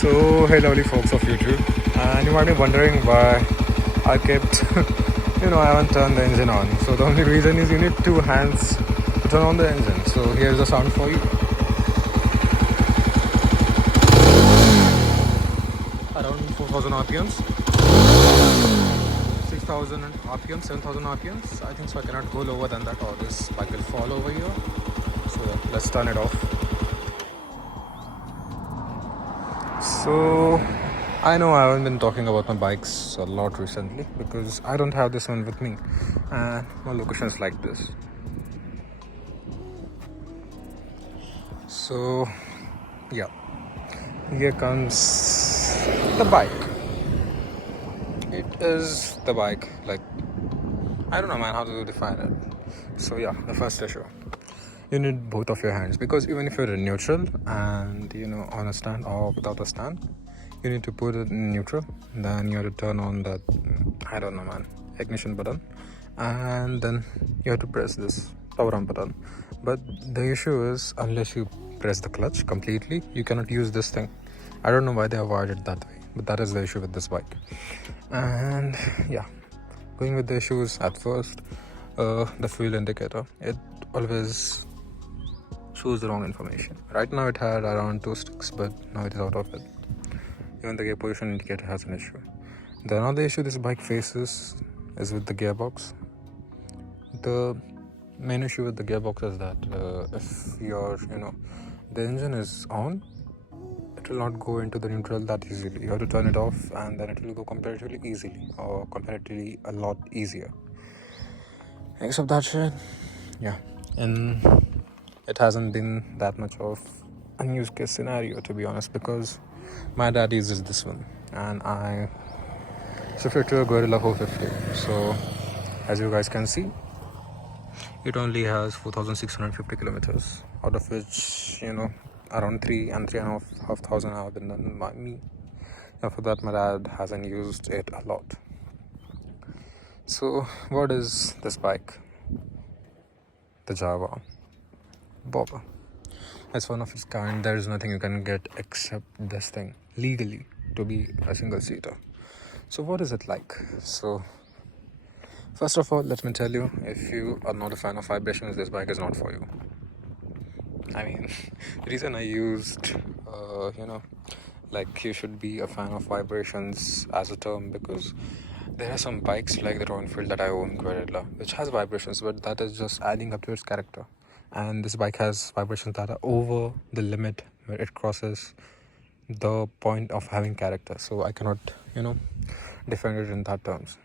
So, hey lovely folks of YouTube, and you might be wondering why I kept, I haven't turned the engine on. So the only reason is you need two hands to turn on the engine. So here's the sound for you. Around 4,000 RPMs, 6,000 RPMs, 7,000 RPMs. I think so. I cannot go lower than that, or this bike will fall over here. So let's turn it off. So I know I haven't been talking about my bikes a lot recently because I don't have this one with me, and my location is like this. So yeah, here comes the bike. It is the bike, like, I don't know man how to define it. So yeah, the first issue, you need both of your hands, because even if you're in neutral and on a stand or without a stand, you need to put it in neutral. Then you have to turn on that, I don't know man, ignition button, and then you have to press this power on button. But the issue is, unless you press the clutch completely, you cannot use this thing. I don't know why they have wired it that way, but that is the issue with this bike. And yeah, going with the issues, at first, the fuel indicator, it always shows the wrong information. Right now it had around 2 sticks, but now it is out of it. Even the gear position indicator has an issue. The another issue this bike faces is with the gearbox. The main issue with the gearbox is that if the engine is on, it will not go into the neutral that easily. You have to turn it off, and then it will go comparatively easily, or comparatively a lot easier. Except that shit, yeah. And it hasn't been that much of a use case scenario, to be honest, because my dad uses this one and I shifted to a Gorilla 450. So as you guys can see, it only has 4,650 kilometers, out of which around 3,500 have been done by me. After that, my dad hasn't used it a lot. So what is this bike? The Jawa Bobber. As one of its kind, there is nothing you can get except this thing legally to be a single seater. So what is it like? So first of all, let me tell you, if you are not a fan of vibrations, this bike is not for you. I mean, the reason I used like you should be a fan of vibrations as a term, because there are some bikes like the Royal Enfield that I own, Gorilla, which has vibrations, but that is just adding up to its character. And this bike has vibrations that are over the limit where it crosses the point of having character. So I cannot defend it in that terms.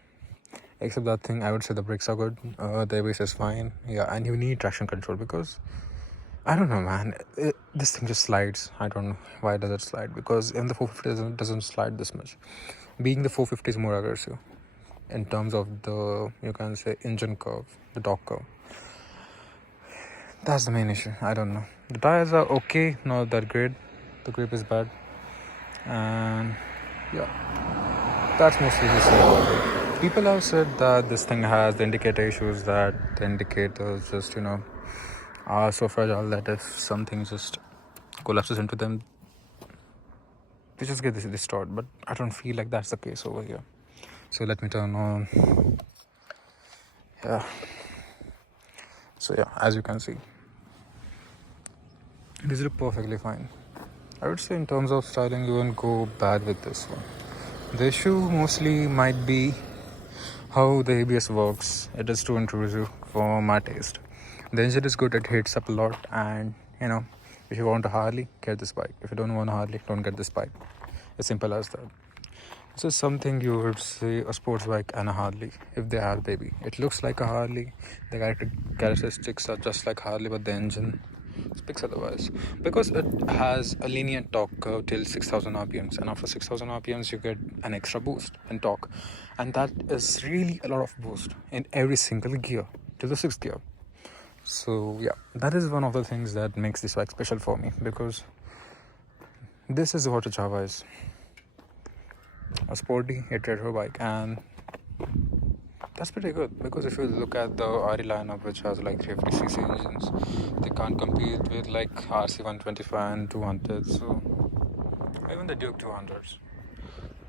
Except that thing, I would say the brakes are good, the ABS is fine, yeah. And you need traction control, because I don't know man, this thing just slides. I don't know why does it slide, because in the 450 doesn't slide this much. Being the 450 is more aggressive in terms of the, you can say, engine curve, the torque curve. That's the main issue. I don't know. The tires are okay, not that great. The grip is bad. And yeah, that's mostly the same. People have said that this thing has the indicator issues, that the indicators just, are so fragile that if something just collapses into them, they just get distorted. But I don't feel like that's the case over here. So let me turn on. Yeah. So yeah, as you can see, these look perfectly fine. I would say in terms of styling, you won't go bad with this one. The issue mostly might be how the ABS works. It is too intrusive for my taste. The engine is good, it heats up a lot, and if you want a Harley, get this bike. If you don't want a Harley, don't get this bike. It's simple as that. This is something you would say a sports bike and a Harley, if they have baby. It looks like a Harley, the characteristics are just like Harley, but the engine speaks otherwise, because it has a linear torque curve till 6,000 RPMs, and after 6,000 RPMs you get an extra boost in torque, and that is really a lot of boost in every single gear till the 6th gear. So yeah, that is one of the things that makes this bike special for me, because this is what a Java is. A sporty, retro bike, and that's pretty good, because if you look at the RE lineup, which has like 350cc engines, they can't compete with like RC 125 and 200. So even the Duke 200s.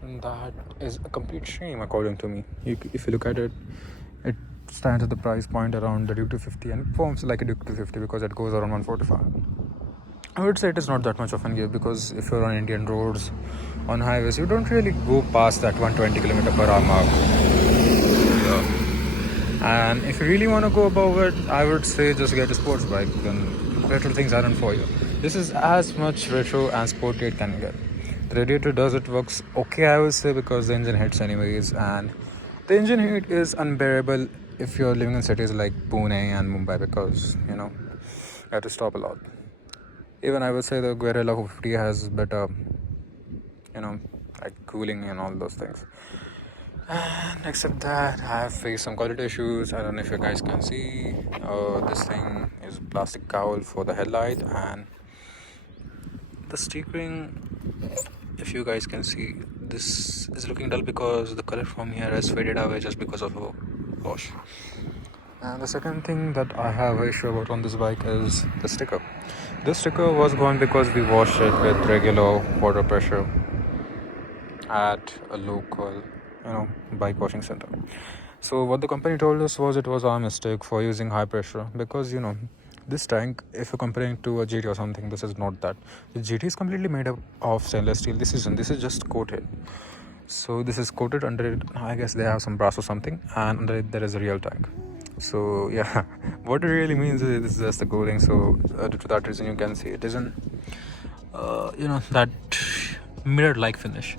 And that is a complete shame, according to me. If you look at it, it stands at the price point around the Duke 250 and it forms like a Duke 250 because it goes around 145. I would say it is not that much of an gear because if you're on Indian roads, on highways, you don't really go past that 120 kilometer per hour mark. And if you really want to go above it, I would say just get a sports bike. Then retro things aren't for you. This is as much retro as sporty it can get. The radiator does it works okay, I would say, because the engine hits anyways, and the engine heat is unbearable if you're living in cities like Pune and Mumbai because you have to stop a lot. Even I would say the Guerrilla 450 has better, like cooling and all those things. And except that, I have faced some quality issues. I don't know if you guys can see. This thing is plastic cowl for the headlight, and the steering, if you guys can see, this is looking dull because the color from here has faded away just because of a wash. And the second thing that I have an issue about on this bike is the sticker. This sticker was gone because we washed it with regular water pressure at a local, bike washing center. So what the company told us was it was our mistake for using high pressure because this tank, if you're comparing to a GT or something, this is not that. The GT is completely made up of stainless steel. This isn't. This is just coated. So this is coated under it. I guess they have some brass or something, and under it there is a real tank. So yeah, what it really means is this is just the coating. So due to that reason, you can see it isn't, that mirror-like finish,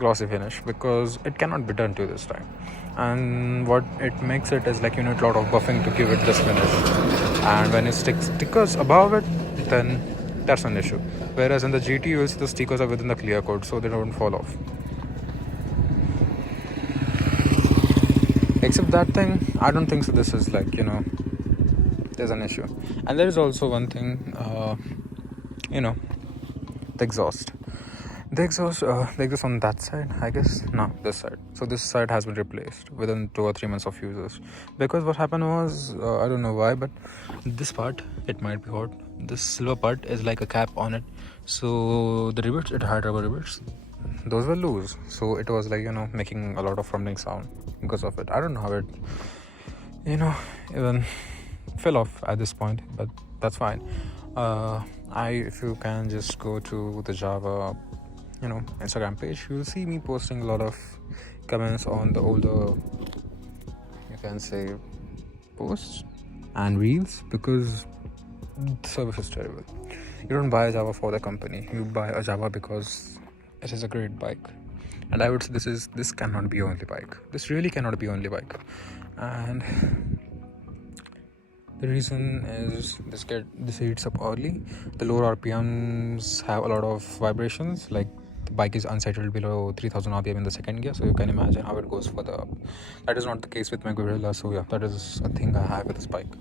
glossy finish, because it cannot be done to this time. And what it makes it is like you need a lot of buffing to give it this finish. And when it stickers above it, then that's an issue. Whereas in the GT, you will see the stickers are within the clear coat, so they don't fall off. Except that thing, I don't think so. This is like there's an issue. And there is also one thing, the exhaust. The exhaust on that side, I guess. No, this side. So this side has been replaced within 2 or 3 months of users. Because what happened was, I don't know why, but this part, it might be hot. This silver part is like a cap on it. So the rivets, it had rubber rivets. Those were loose. So it was like, making a lot of rumbling sound because of it. I don't know how it, even fell off at this point, but that's fine. If you can just go to the Java Instagram page, you'll see me posting a lot of comments on the older, you can say, posts and reels, because the service is terrible. You don't buy a Java for the company, you buy a Java because it is a great bike. And I would say this cannot be only bike. This really cannot be only bike. And the reason is this heats up early. The lower RPMs have a lot of vibrations, like the bike is unsettled below 3000 RPM in the second gear, so you can imagine how it goes further up. That is not the case with my Guerrilla, so yeah, that is a thing I have with this bike.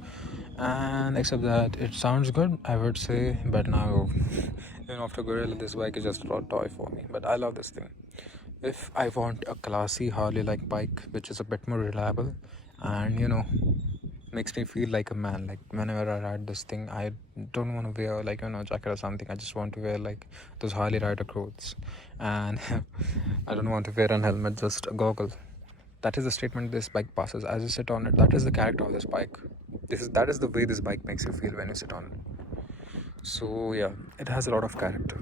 And except that it sounds good, I would say, but now after Guerrilla, this bike is just a toy for me. But I love this thing. If I want a classy Harley-like bike which is a bit more reliable and makes me feel like a man, like whenever I ride this thing, I don't want to wear like jacket or something. I just want to wear like those Harley rider clothes, and I don't want to wear a helmet, just a goggle. That is the statement this bike passes. As you sit on it, that is the character of this bike. That is the way this bike makes you feel when you sit on it. So yeah, it has a lot of character.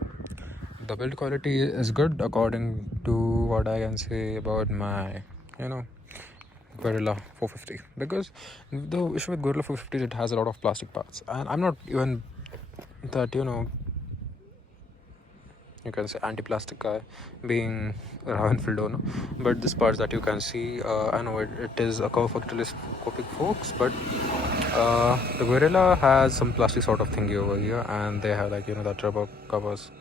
The build quality is good according to what I can say about my Guerrilla 450, because the issue with Guerrilla 450 is it has a lot of plastic parts, and I'm not even that you can say anti-plastic guy, being a Ravenfield owner, but this parts that you can see, I know it is a cover for telescopic folks, but the Guerrilla has some plastic sort of thingy over here, and they have like that rubber covers.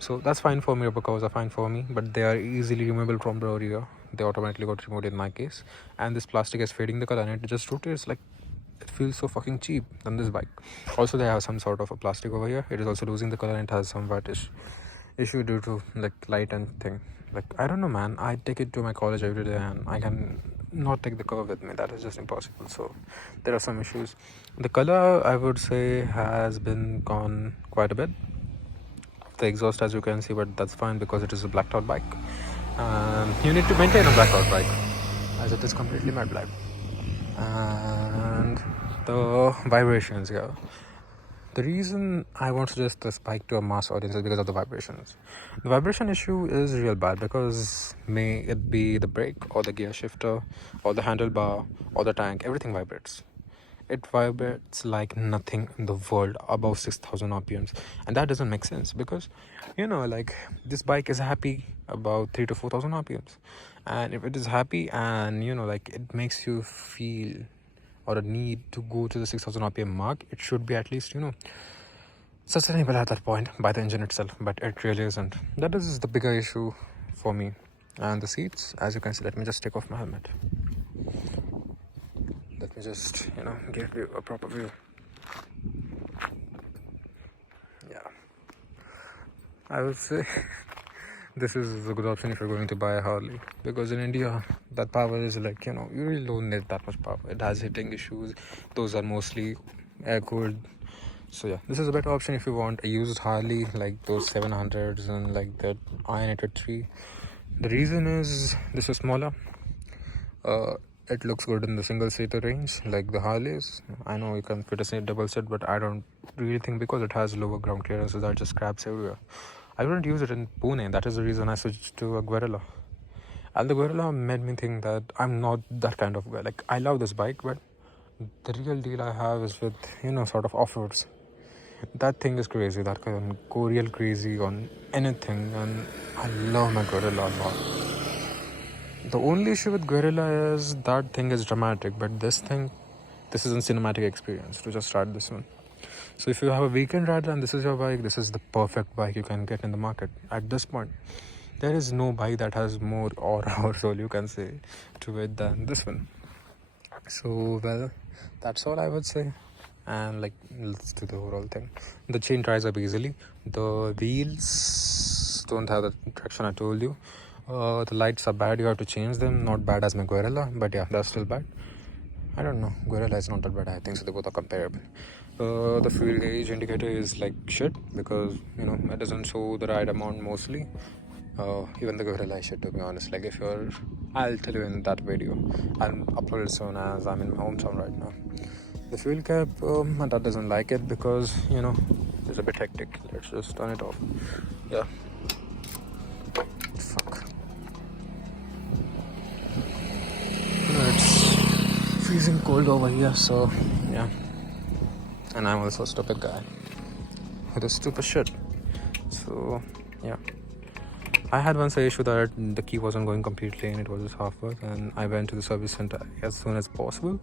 So that's fine for me. Rubber covers are fine for me, but they are easily removable from the rear. They automatically got removed in my case, and this plastic is fading the color, and it just rotates like it feels so fucking cheap than this bike. Also, they have some sort of a plastic over here. It is also losing the color, and it has some whitish issue due to like light and thing. Like I don't know, man. I take it to my college every day, and I can not take the cover with me. That is just impossible. So there are some issues. The color, I would say, has been gone quite a bit. the exhaust, as you can see, but that's fine because it is a blacked out bike. You need to maintain a blacked out bike as it is completely matte black. And the vibrations, yeah. The reason I want to suggest this bike to a mass audience is because of the vibrations. The vibration issue is real bad because may it be the brake or the gear shifter or the handlebar or the tank, everything vibrates. It vibrates like nothing in the world above 6,000 RPMs, and that doesn't make sense because, like this bike is happy about 3 to 4,000 RPMs, and if it is happy and like it makes you feel or a need to go to the 6,000 RPM mark, it should be at least sustainable at that point by the engine itself, but it really isn't. That is the bigger issue for me. And the seats, as you can see, let me just take off my helmet. Let me just give you a proper view. Yeah, I would say this is a good option if you're going to buy a Harley, because in India that power is like you really don't need that much power. It has hitting issues, those are mostly air cooled. So yeah, this is a better option if you want a used Harley like those 700s and like that Iron 883. The reason is this is smaller. It looks good in the single seater range like the Harleys. I know you can fit a double set, but I don't really think, because it has lower ground clearance, so that just crabs everywhere. I wouldn't use it in Pune. That is the reason I switched to a Guerrilla. And the Guerrilla made me think that I'm not that kind of guy. Like, I love this bike, but the real deal I have is with, sort of off-roads. That thing is crazy. That can go real crazy on anything, and I love my Guerrilla a lot. The only issue with Guerrilla is that thing is dramatic, but this is a cinematic experience to just start this one. So if you have a weekend rider and this is your bike, this is the perfect bike you can get in the market at this point. There is no bike that has more aura or soul, you can say, to it than this one. So, well, that's all I would say. And like, let's do the overall thing. The chain dries up easily. The wheels don't have the traction I told you. The lights are bad, you have to change them. Not bad as my Guerrilla, but yeah, they're still bad. I don't know, Guerrilla is not that bad. I think so they both are comparable. The fuel gauge indicator is like shit because it doesn't show the right amount mostly. Even the Guerrilla is shit, to be honest. Like, I'll tell you in that video. I'll upload it soon as I'm in my hometown right now. The fuel cap, that doesn't like it because it's a bit hectic. Let's just turn it off. Yeah. Fuck. It's freezing cold over here, so yeah. And I'm also a stupid guy with a stupid shit. So yeah, I had once an issue that the key wasn't going completely and it was just half work, and I went to the service center as soon as possible,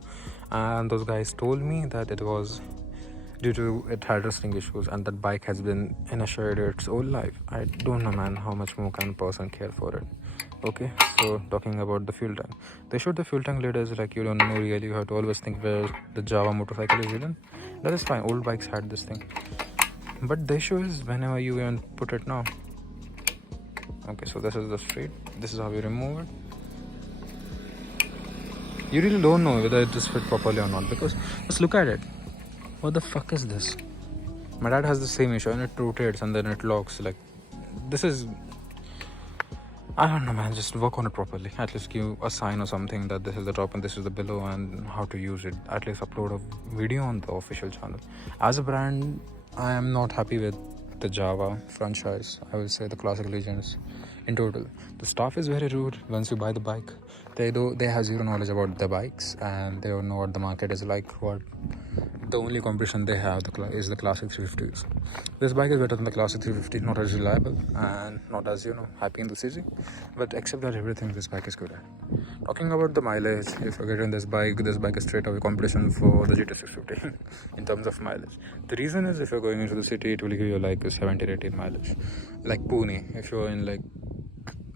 and those guys told me that it was due to it had rusting issues and that bike has been in a shed its whole life. I don't know, man, how much more can a person care for it. Okay, so talking about the fuel tank, they showed the fuel tank lid is like, you don't know really, you have to always think where the Jawa motorcycle is hidden. That is fine, old bikes had this thing, but the issue is whenever you even put it now. Okay, so this is the straight, this is how you remove it. You really don't know whether it just fit properly or not, because just look at it. What the fuck is this? My dad has the same issue, and it rotates and then it locks. Like, this is, I don't know, man, just work on it properly. At least give a sign or something that this is the top and this is the below and how to use it. At least upload a video on the official channel. As a brand, I am not happy with the Jawa franchise. I will say the Classic Legends in total. The staff is very rude once you buy the bike. They have zero knowledge about the bikes, and they don't know what the market is like. What the only competition they have is the Classic 350s. This bike is better than the Classic 350, not as reliable and not as happy in the city, but except that everything this bike is good at. Talking about the mileage, if you're getting this bike is straight away competition for the GT 650 in terms of mileage. The reason is, if you're going into the city, it will give you like 17-18 mileage. Like Pune, if you're in like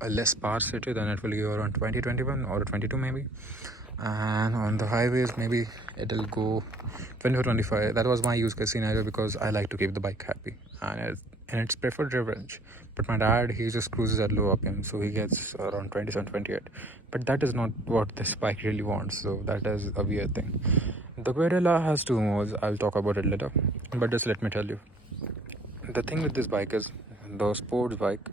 a less sparse city, then it will give you around 20-21 or 22 maybe, and on the highways maybe it'll go 24-25. That was my use case scenario because I like to keep the bike happy, and it's preferred range. But my dad, he just cruises at low RPM, so he gets around 27-28, but that is not what this bike really wants, so that is a weird thing. The Guerrilla has two modes, I'll talk about it later, but just let me tell you, the thing with this bike is the sports bike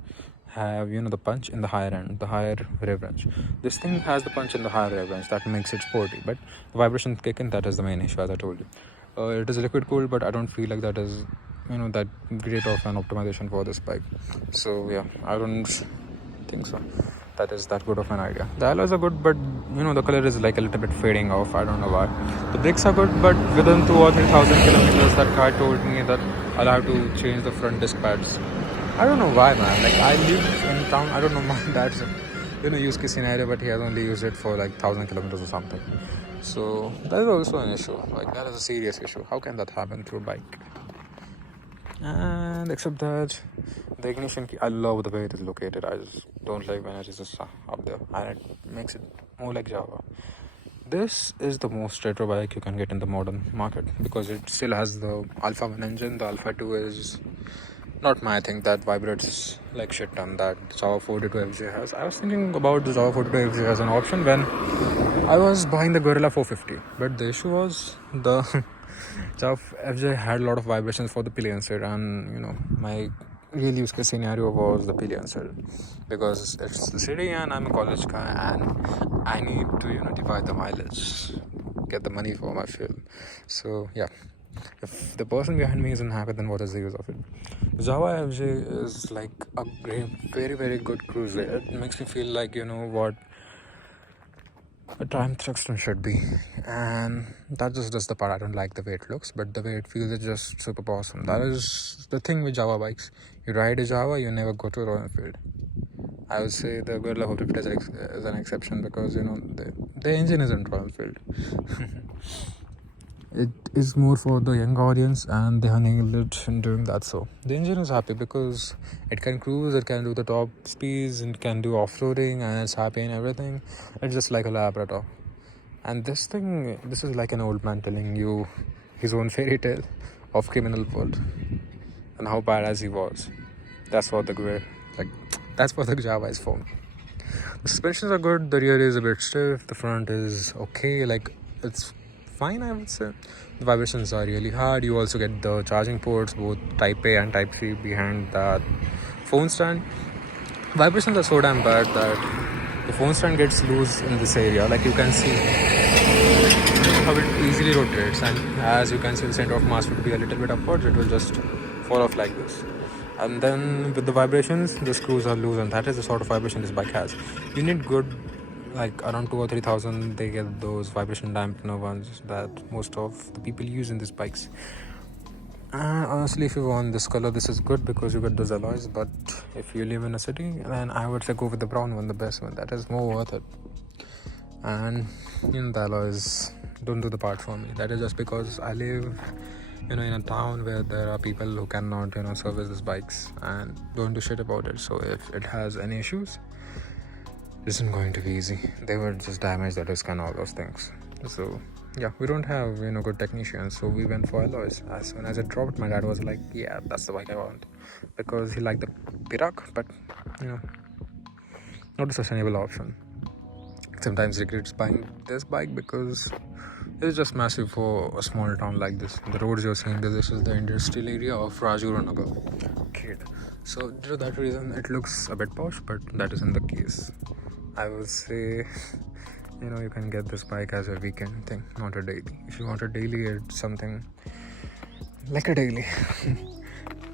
have the punch in the higher end, the higher rev range. This thing has the punch in the higher rev range that makes it sporty, but the vibration kick in, that is the main issue, as I told you. It is liquid cooled, but I don't feel like that is that great of an optimization for this bike. So yeah, I don't think so that is that good of an idea. The alloys are good, but the color is like a little bit fading off. I don't know why. The brakes are good, but within 2 or 3,000 kilometers, that guy told me that I'll have to change the front disc pads. I don't know why, man. Like, I live in town. I don't know, my dad's use case scenario, but he has only used it for like 1,000 kilometers or something. So that is also an issue. Like, that is a serious issue. How can that happen to a bike? And except that, the ignition key, I love the way it is located. I just don't like when it is just up there, and it makes it more like Java. This is the most retro bike you can get in the modern market because it still has the Alpha 1 engine. The Alpha 2 is not my thing, that vibrates like shit ton that Jawa 42 FJ has. I was thinking about the Jawa 42 FJ as an option when I was buying the Gorilla 450, but the issue was the Jawa FJ had a lot of vibrations for the pillion set, and my real use case scenario was the pillion set because it's the city and I'm a college guy and I need to divide the mileage, get the money for my fuel. So yeah, if the person behind me isn't happy, then what is the use of it? The Java FJ is like a great, very very good cruiser. It makes me feel like what a time Truxton should be, and that just does the part. I don't like the way it looks, but the way it feels is just super awesome. That is the thing with Java bikes. You ride a Java, you never go to a Royal Enfield. I would say the Gorilla 450 is an exception because the engine isn't Royal Enfield. It is more for the young audience, and they are nailed it in doing that. So the engine is happy because it can cruise, it can do the top speeds, it can do off-roading, and it's happy and everything. It's just like a Labrador. And this is like an old man telling you his own fairy tale of criminal world and how badass he was. That's what that's what the Java is for. The suspensions are good, the rear is a bit stiff, the front is okay, like it's fine, I would say. The vibrations are really hard. You also get the charging ports, both Type A and Type C, behind that phone stand. Vibrations are so damn bad that the phone stand gets loose in this area. Like you can see how it easily rotates, and as you can see, the center of mass would be a little bit upwards. It will just fall off like this. And then with the vibrations, the screws are loose, and that is the sort of vibration this bike has. You need good, like around 2 or 3,000, they get those vibration dampener ones that most of the people use in these bikes. And honestly, if you want this color, this is good because you get those alloys. But if you live in a city, then I would say go with the brown one, the best one. That is more worth it. And the alloys don't do the part for me. That is just because I live in a town where there are people who cannot service these bikes and don't do shit about it. So if it has any issues, it isn't going to be easy. They would just damage the disc and all those things. So yeah, we don't have good technicians, so we went for alloys. As soon as it dropped, my dad was like, yeah, that's the bike I want, because he liked the Pirak, but not a sustainable option. Sometimes regrets buying this bike because it's just massive for a small town like this. The roads you're seeing, this is the industrial area of Rajguranagar, kid. So due to that reason, it looks a bit posh, but that isn't the case. I would say you can get this bike as a weekend thing, not a daily. If you want a daily, it's something like a daily.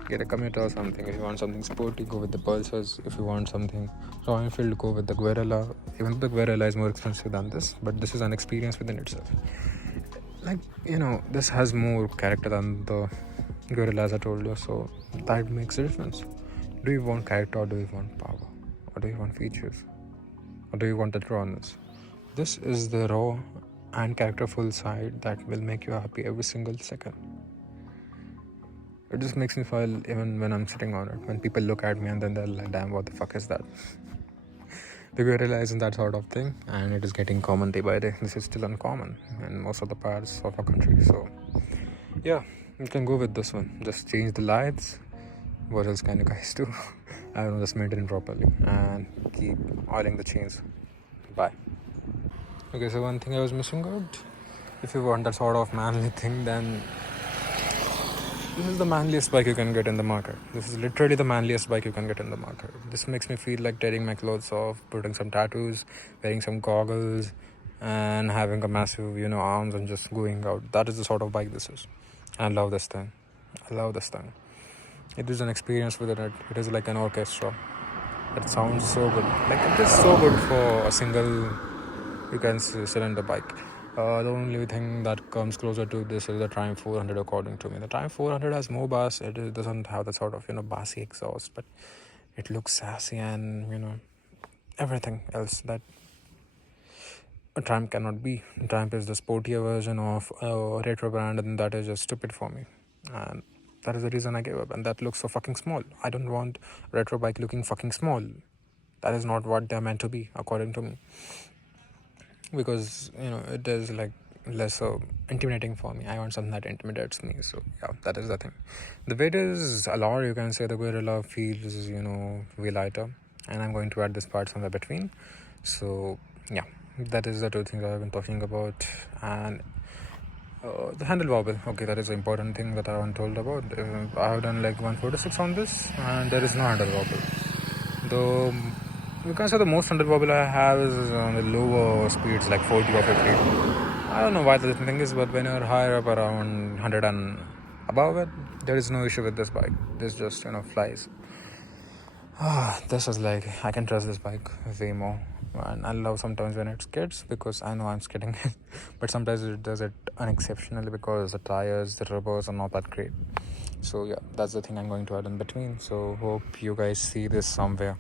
Get a Commuter or something. If you want something sporty, go with the Pulsars. If you want something Royal Enfield, go with the Guerrilla. Even though the Guerrilla is more expensive than this, but this is an experience within itself. Like, this has more character than the Guerrilla, as I told you, so that makes a difference. Do you want character, or do you want power, or do you want features, or do you want that rawness? This is the raw and characterful side that will make you happy every single second. It just makes me feel, even when I'm sitting on it, when people look at me and then they're like, damn, what the fuck is that? The Guerrilla isn't that sort of thing, and it is getting common day by day. This is still uncommon in most of the parts of our country. So yeah, you can go with this one. Just change the lights. What else can you guys do? I don't know, just maintain it properly and keep oiling the chains. Bye. Okay, so one thing I was missing out. If you want that sort of manly thing, then This is the manliest bike you can get in the market. This is literally the manliest bike you can get in the market. This makes me feel like tearing my clothes off, putting some tattoos, wearing some goggles, and having a massive, arms and just going out. That is the sort of bike this is. I love this thing. I love this thing. It is an experience within it. It is like an orchestra. It sounds so good. Like it is so good for a single, you can cylinder bike. The only thing that comes closer to this is the Triumph 400, according to me. The Triumph 400 has more bass. Doesn't have the sort of bassy exhaust, but it looks sassy and everything else that a Triumph cannot be. Triumph is the sportier version of a retro brand, and that is just stupid for me. And that is the reason I gave up. And that looks so fucking small. I don't want retro bike looking fucking small. That is not what they're meant to be, according to me. Because it is like less so intimidating for me. I want something that intimidates me. So yeah, that is the thing. The weight is a lot. You can say the Gorilla feels way lighter, and I'm going to add this part somewhere between. So yeah, that is the two things I've been talking about. And the handle wobble, okay, that is an important thing that I haven't told about. I have done like 146 on this, and there is no handle wobble. Though you can say the most handle wobble I have is on the lower speeds, like 40 or 50. I don't know why the thing is, but when you're higher up around 100 and above it, there is no issue with this bike. This just flies. This is like, I can trust this bike way more. And I love sometimes when it skids, because I know I'm skidding it. But sometimes it does it unexceptionally because the tires, the rubbers are not that great. So yeah, that's the thing I'm going to add in between. So hope you guys see this somewhere.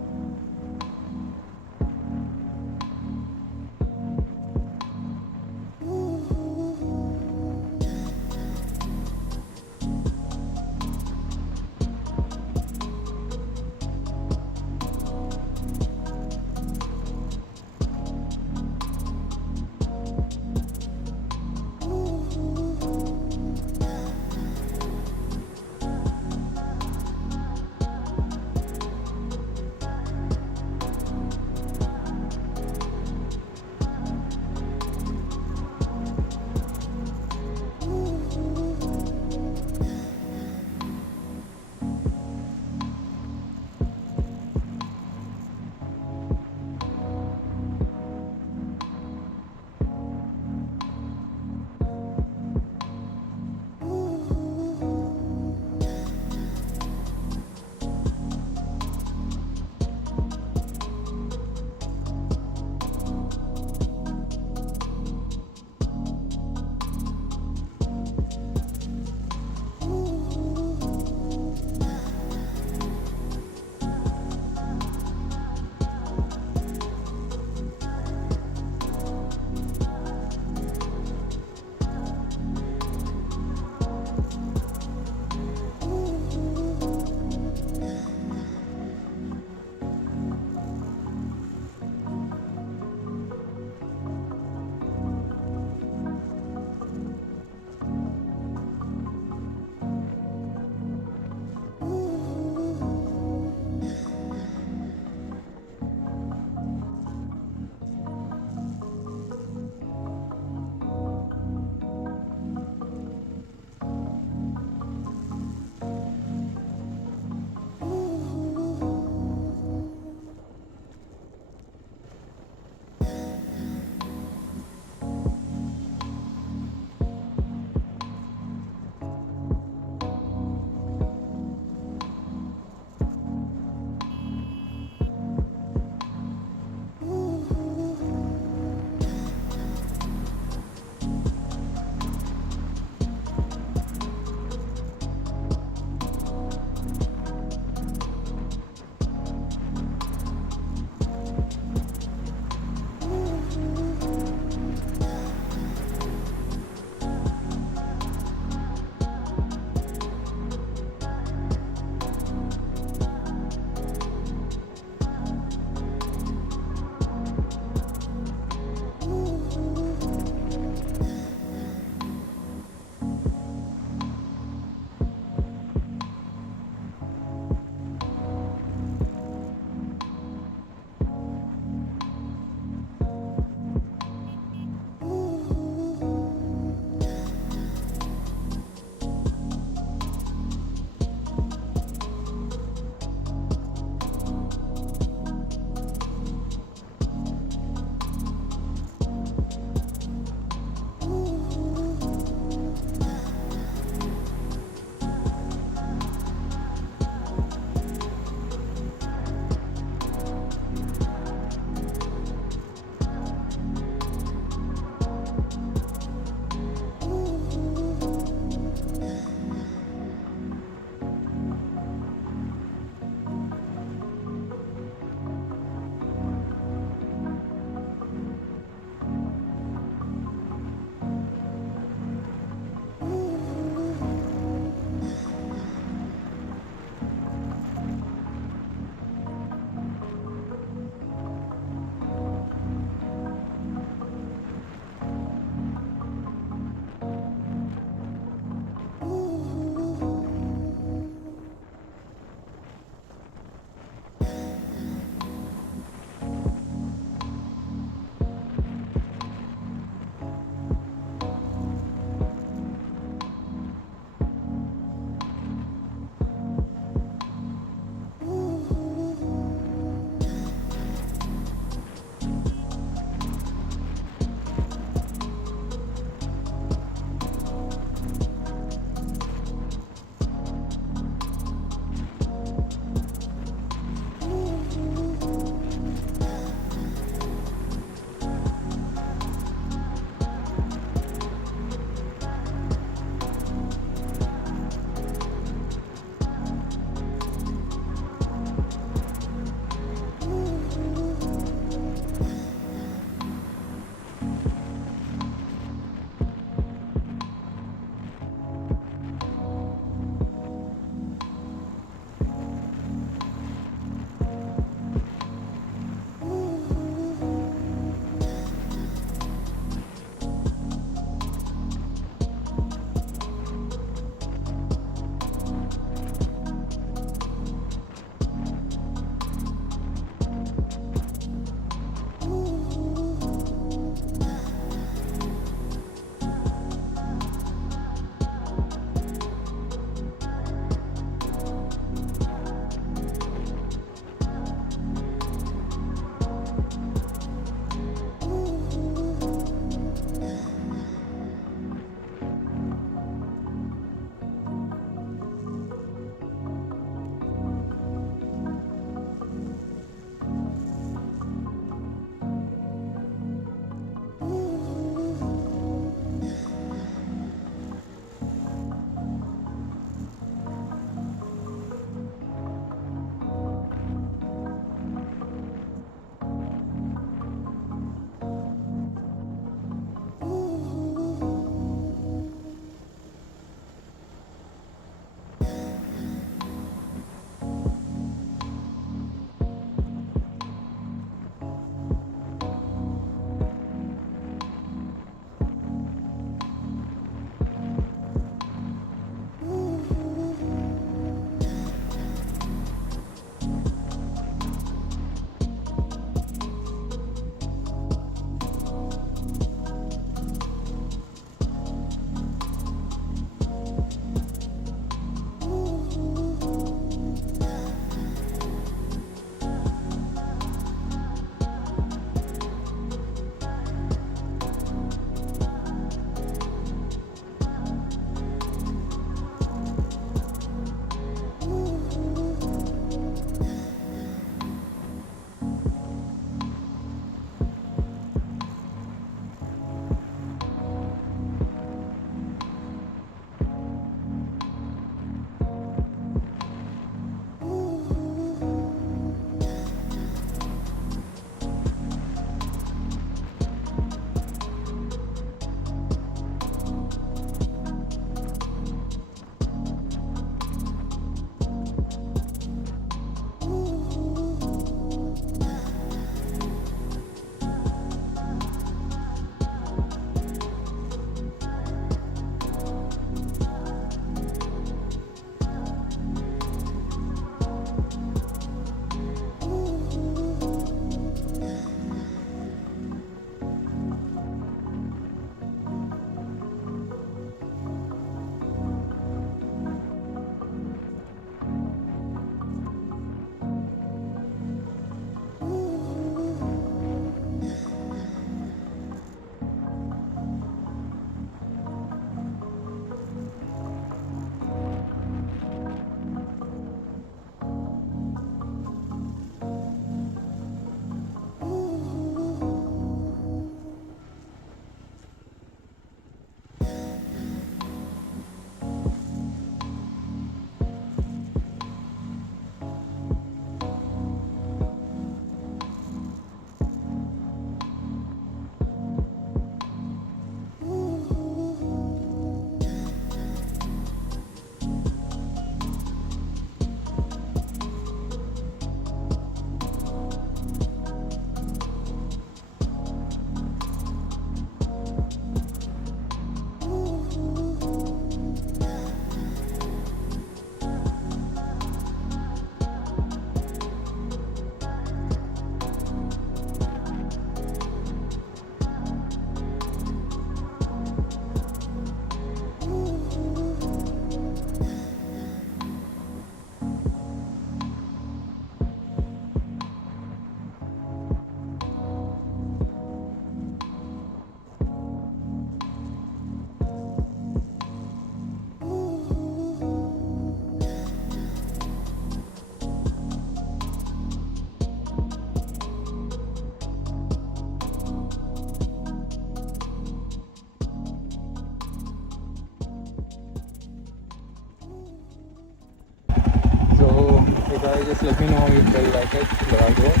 you guys just let me know if you like it, the ride was.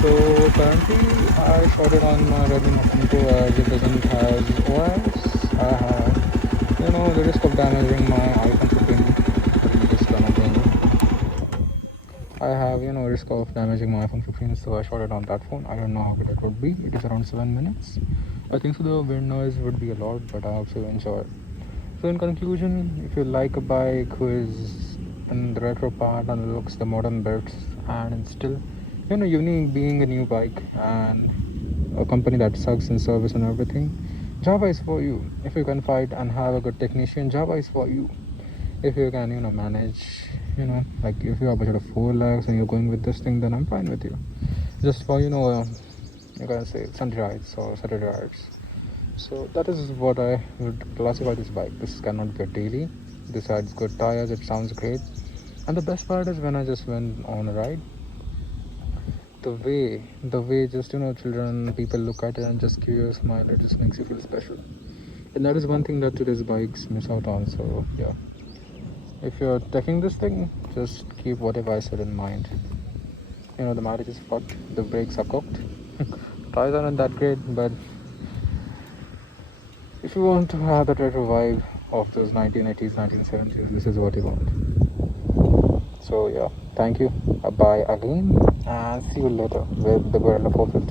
So currently I shot it on my Redmi Note 2 as it doesn't have OS. I have, the risk of damaging my iPhone 15. Let me just turn up the engine. I have, risk of damaging my iPhone 15, so I shot it on that phone. I don't know how good it would be. It is around 7 minutes. I think so the wind noise would be a lot, but I hope you enjoy it. So in conclusion, if you like a bike who is in the retro part and looks the modern bits and it's still, unique being a new bike and a company that sucks in service and everything, Java is for you. If you can fight and have a good technician, Java is for you. If you can, manage, like if you have a budget of 4 lakhs and you're going with this thing, then I'm fine with you. Just for, you can say Sunday rides or Saturday rides. So that is what I would classify this bike. This cannot be a daily. This has good tires, it sounds great. And the best part is when I just went on a ride, the way just, children, people look at it and just give you a smile, it just makes you feel special. And that is one thing that today's bikes miss out on. So yeah. If you're taking this thing, just keep whatever I said in mind. The mileage is fucked, the brakes are cooked, tires aren't that great, but if you want to have that retro vibe of those 1980s, 1970s, this is what you want. So yeah, thank you. Bye again, and see you later with the Gorilla 450.